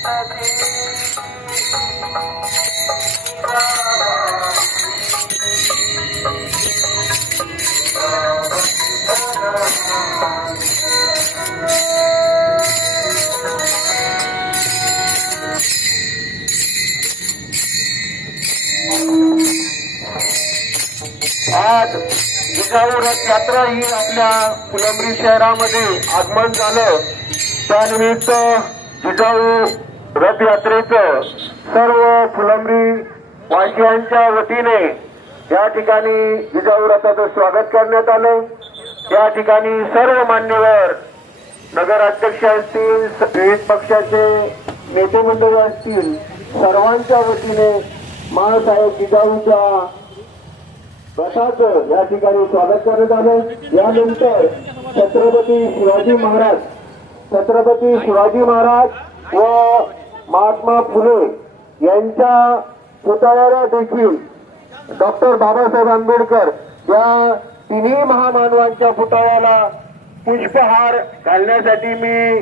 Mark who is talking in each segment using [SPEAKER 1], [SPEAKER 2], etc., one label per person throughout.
[SPEAKER 1] आज जिजाऊ रथ यात्रा ही आपल्या फुलंब्री शहरामध्ये आगमन झालं. त्यानिमित्त जिजाऊ रथयात्रेचं सर्व फुलंबरी वासियांच्या वतीने या ठिकाणी जिजाऊ रथाचं स्वागत करण्यात आलं या ठिकाणी सर्व मान्यवर नगराध्यक्ष असतील विविध पक्षाचे नेते मंडळ असतील सर्वांच्या वतीने महासाहेब जिजाऊच्या रथाचं या ठिकाणी स्वागत करण्यात आलं यानंतर छत्रपती शिवाजी महाराज छत्रपती शिवाजी महाराज व महात्मा फुले यांच्या पुतळ्याला देखील डॉक्टर बाबासाहेब आंबेडकर या तिन्ही महामानवांच्या पुतळ्याला पुष्पहार घालण्यासाठी मी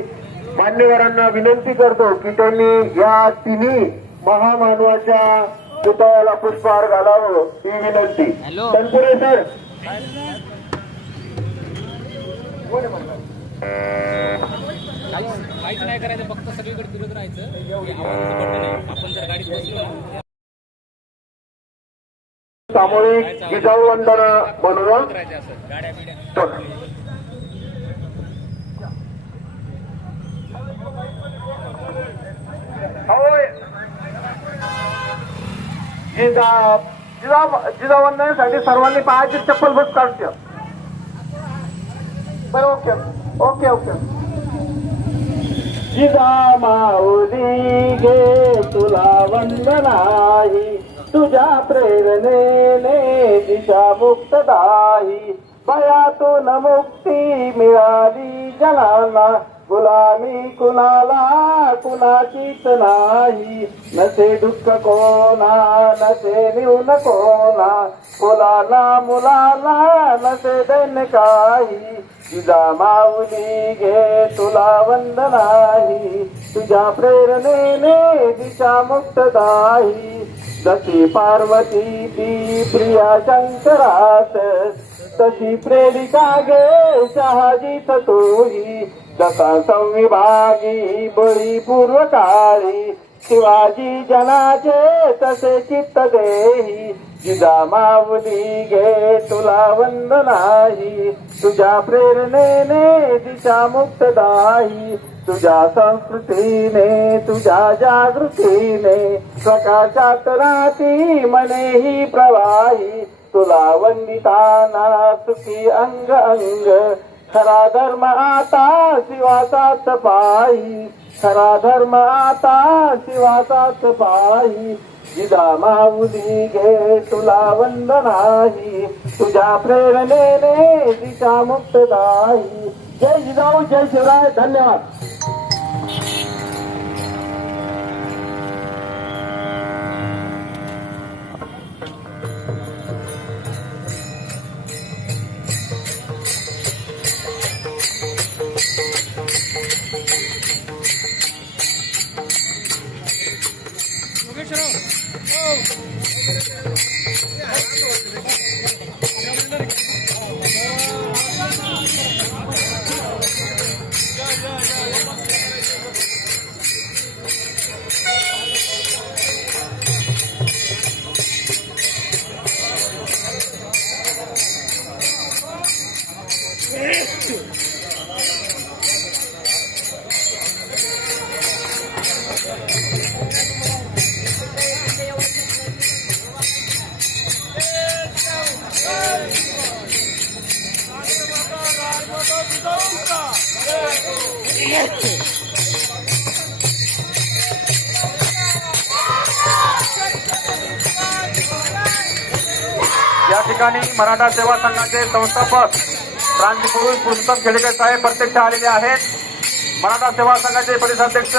[SPEAKER 1] मान्यवरांना विनंती करतो की त्यांनी या तिन्ही महामानवाच्या पुतळ्याला पुष्पहार घालावं ही विनंती. तनपुरे सर.
[SPEAKER 2] काहीच काहीच नाही करायचं फक्त सगळीकडे फिरत राहायचं. हे आपण जर गाडीत बसलो
[SPEAKER 1] सामूहिक जिजाऊ वंदना बनवा
[SPEAKER 2] फिरत राहायचं असं? गाड्या बिड्या
[SPEAKER 1] होय. जिजा जिजा जिजा वंदनेसाठी सर्वांनी पायाची चप्पल बस काढते बरं ओके. Okay okay. माऊली गे तुला वंदनाही तुझ्या प्रेरणेने दिशा मुक्तदाही भयातून मुक्ती मिळाली जनांना गुलामी कुणाला कुणाचीच नाही. नसे दुःख कोणा नसे न्यून कोणा कुलाला मुलाला नसे दैन काही. तुझा माऊली घे तुला वंदनाही. तुझ्या प्रेरणेने दिशा मुक्तदाही. जशी पार्वती ती प्रिया शंकरास तशी प्रेरिका गे शहाजीत तोही. जसा संविभागी बळी पूर्वकाळी शिवाजी जनाचे तसे चित्त देही. जिजा माऊली घे तुला वंदनाही तुझ्या प्रेरणेने दिशा मुक्तदाही तुझ्या संस्कृतीने तुझ्या जागृतीने प्रकाशात राती मनेही प्रवाही. तुला वंदिताना सुखी अंग अंग. खरा धर्म आता शिवाचाच पाही. खरा धर्म आता शिवाचाच पाही. जिदा माऊली घे तुला वंदनाही तुझ्या प्रेरणेने दिशा मुक्तदाही जय जिजाऊ जय शिवराय धन्यवाद. या ठिकाणी मराठा सेवा संघाचे संस्थापक क्रांतीपुरुष पुरुषोत्तम खेडेकर साहेब प्रत्यक्ष आलेले आहेत. मराठा सेवा संघाचे प्रदेशाध्यक्ष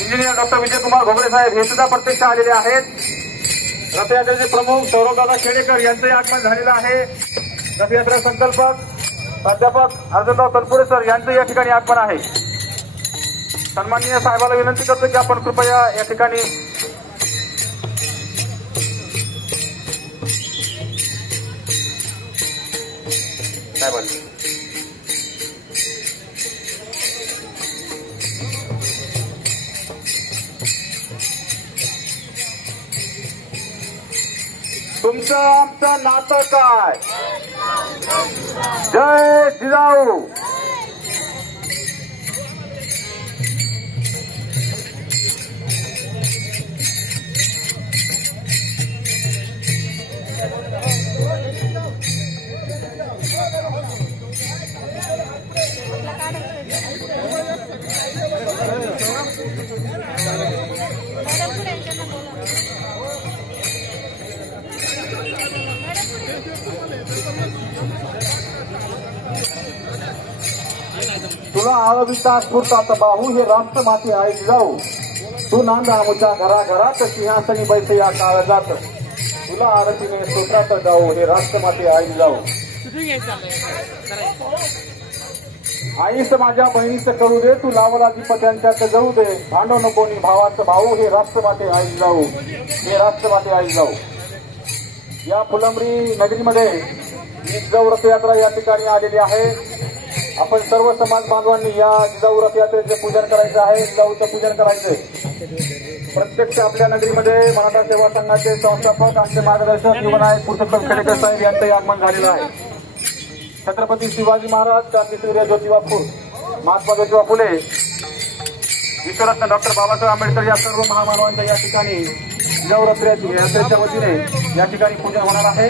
[SPEAKER 1] इंजिनियर डॉक्टर विजयकुमार घोगरे साहेब हे सुद्धा प्रत्यक्ष आलेले आहेत. रथयात्रेचे प्रमुख सौरभदादा खेडेकर यांचंही आगमन झालेलं आहे. रथयात्रा संकल्पक प्राध्यापक अर्जुनराव तनपुरे सर यांचं या ठिकाणी आगमन आहे.
[SPEAKER 3] सन्माननीय साहेबाला विनंती करतो की आपण कृपया या ठिकाणी साहेबांनी तुमचं आमचं नातं काय? जय जिजाऊ तुला आळविता स्फूर्तात बाहू हे राष्ट्र माती आहे जाऊ. तू नांदा आमच्या घरा घरात सिंहासनी बैसे या काळ जात तुला आरतीने सूत्रात जाऊ हे राष्ट्र माते जाऊ. आईस माझ्या बहिणीचं करू दे तू लावला दीपत्यांच्यात जाऊ दे. भांडव नकोनी भावाचं भाऊ हे राष्ट्रमाते आई जाऊ. हे राष्ट्रमाते आई जाऊ. या फुलंबरी नगरीमध्ये जिजाऊ रथयात्रा या ठिकाणी आलेली आहे. आपण सर्व समाज बांधवांनी या जिजाऊ रथयात्रेचे पूजन करायचं आहे. जिजाऊचं पूजन करायचंय प्रत्यक्ष आपल्या नगरीमध्ये मराठा सेवा संघाचे संस्थापक आमचे मार्गदर्शक युवनायक पुरुषोत्तम खेडेकर साहेब यांचंही आगमन झालेलं आहे. छत्रपती शिवाजी महाराज क्रांतीसूर्य ज्योतिबा फुल महात्मा ज्योतिबा फुले विश्वरत्न डॉक्टर बाबासाहेब आंबेडकर या सर्व महामानवांच्या या ठिकाणी नवरात्र्याची यात्रेच्या वतीने या ठिकाणी पूजन होणार आहे.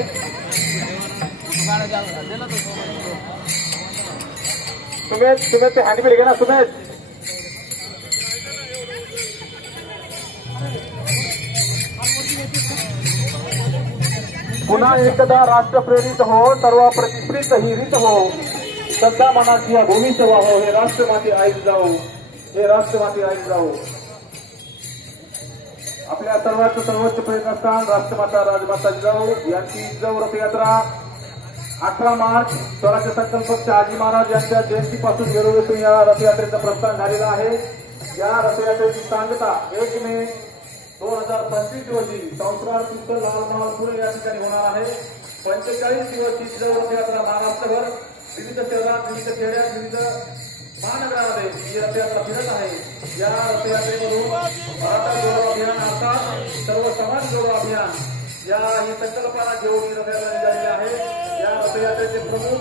[SPEAKER 3] सुमेध सुमेध ते हँडबिल घे ना सुमेध पुन्हा एकदा राष्ट्रप्रेरित हो सर्व प्रतिष्ठित हिरित हो. सद्दा मनाची या भूमी सेवा हो हे राष्ट्रवादी ऐक जाऊ. हे राष्ट्रवादी ऐक जाऊ. आपल्या सर्वांचं सर्वोच्च प्रयत्न प्रेरणास्थान राष्ट्रमाता राजमाता जाऊ यांची जिजाऊ रथयात्रा. अठरा मार्च स्वराज्य संकल्प शहाजी महाराज यांच्या जयंतीपासून वेळोवेळी या रथयात्रेचं प्रस्थान झालेलं आहे. या रथयात्रेची सांगता एक मे दोन हजार पंचवीस रोजी संस्कार पुस्त लालमहाल पुणे या ठिकाणी होणार आहे. पंचेचाळीस दिवस ही जिजाऊ रथयात्रा महाराष्ट्रभर विविध शहरात विविध खेड्यात विविध महानगरामध्ये ही रथयात्रा फिरत आहे. या रथयात्रेमधून मराठा जोडो अभियान अर्थात सर्व समाज जोडो अभियान या ही संकल्पना घेऊन ही रथयात्रा निघालेली आहे. रथयात्रेचे प्रमुख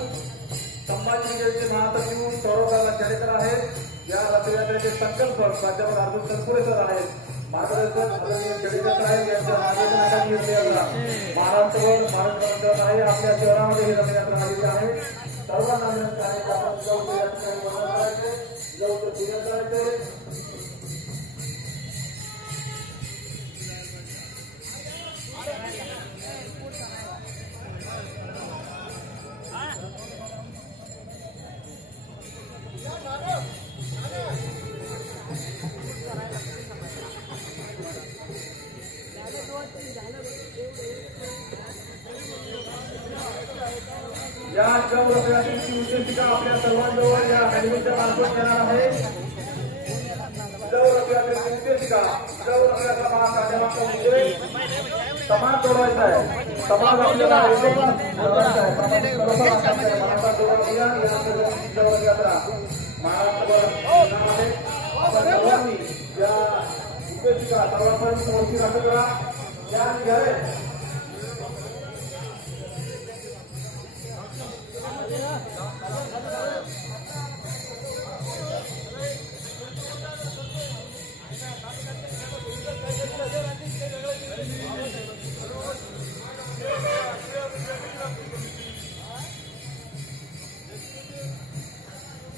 [SPEAKER 3] संभाजीनगरचे महासचिव सौरवकाला खेडेकर आहेत. या रथयात्रेचे संकल्प प्राध्यापक अर्जुन सरपुरे सर आहेत. मार्गदर्शक आदरणीय खेडेकर यांच्या मार्गदर्शनाखाली ही रथयात्रा महाराष्ट्रभर महाराष्ट्रात आहे. आपल्या शहरामध्ये ही रथयात्रा आलेली आहे. सर्वांना विनंती आहे की आपण या ठिकाणी वर्णन करायचे पूजन करायचे. जिजाऊ रथयात्रेची आपल्या सर्वांजवळ या हॅलिवूडच्या मार्फत येणार आहे समाज आहे समाज आपल्याला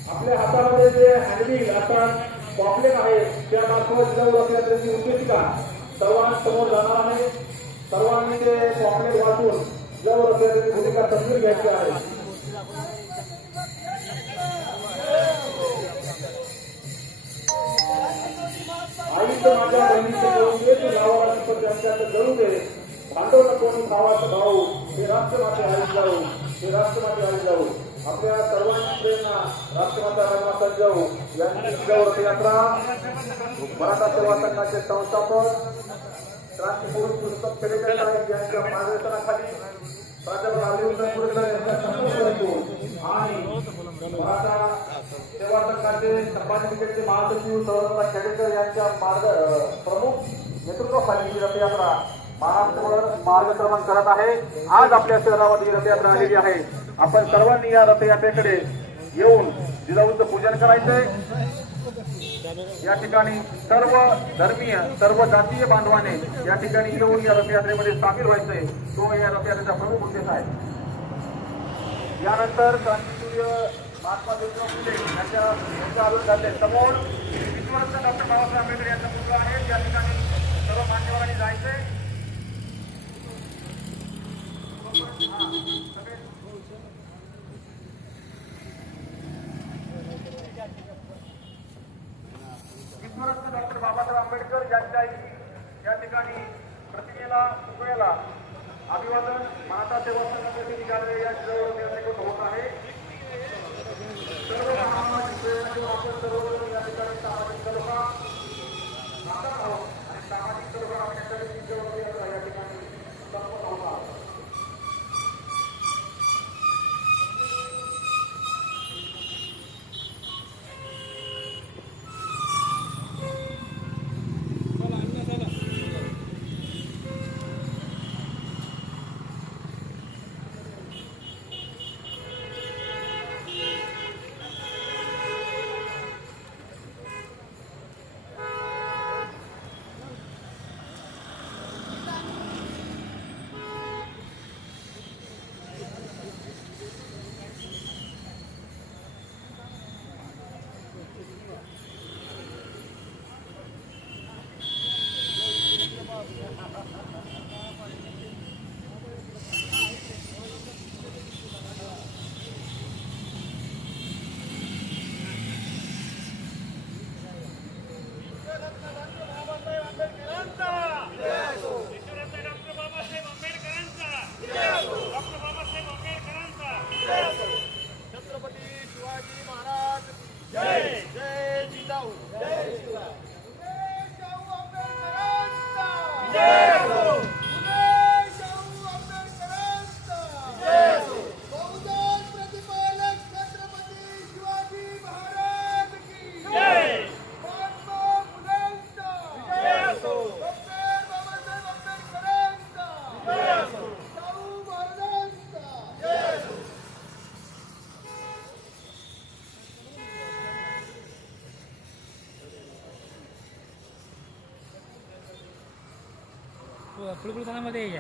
[SPEAKER 3] आपल्या हातामध्ये जे हँडबिल आता पॉपलेट आहे त्या मार्फत जिजाऊ रथयात्रेची उद्देशिका सर्वांसमोर जाणार आहे. सर्वांनी ते पॉपलेट वाचून जिजाऊ रथयात्रेची भूमिका तस्वीर घ्यायची आहे? माझ्या बहिणीचे करून तू गावाला पण जळू दे. भांडव कोणी भावाचं भाऊ हे राष्ट्रमाते आई जाऊ हे राष्ट्रमाते आई जाऊ. आपल्या सर्वांची प्रेरणा राष्ट्रमाता राजमाता जाऊ. यांची रथयात्रा मराठा सेवा संघाचे संस्थापक पुस्तक खेडेकर साहेब यांच्या मार्गदर्शनाखाली प्राध्यापक आणि मराठा संघाचे सन्मान्य महासचिव सौरभा खेडेकर यांच्या मार्ग प्रमुख नेतृत्वाखाली ही रथयात्रा महाराष्ट्रभर मार्गक्रमण करत आहे. आज आपल्या शहरामध्ये ही रथयात्रा आलेली आहे. आपण सर्वांनी या रथयात्रेकडे येऊन जिजाऊचं पूजन करायचंय. या ठिकाणी सर्व धर्मीय सर्व जातीय बांधवाने या ठिकाणी येऊन या रथयात्रेमध्ये सामील व्हायचंय. तो या रथयात्रेचा प्रमुख उद्देश आहे. यानंतर क्रांतीसूर्य महात्मा ज्योतिराव फुले यांच्या यांच्या झाले समोर विश्वरत्न डॉक्टर बाबासाहेब आंबेडकर यांचा मुलगा आहे. त्या ठिकाणी सर्व मान्यवरांनी जायचंय. विश्वरत्न डॉक्टर बाबासाहेब आंबेडकर यांच्या या ठिकाणी प्रतिमेला पुतळ्याला अभिवादन मराठा सेवा संघाचे निघाले या जवळ होत आहे. सर्व महामाजी आपण सर्वजण या ठिकाणी सामाजिक सलोखा आहोत आणि सामाजिक सलोखा फुलकुल थानामध्ये आहे.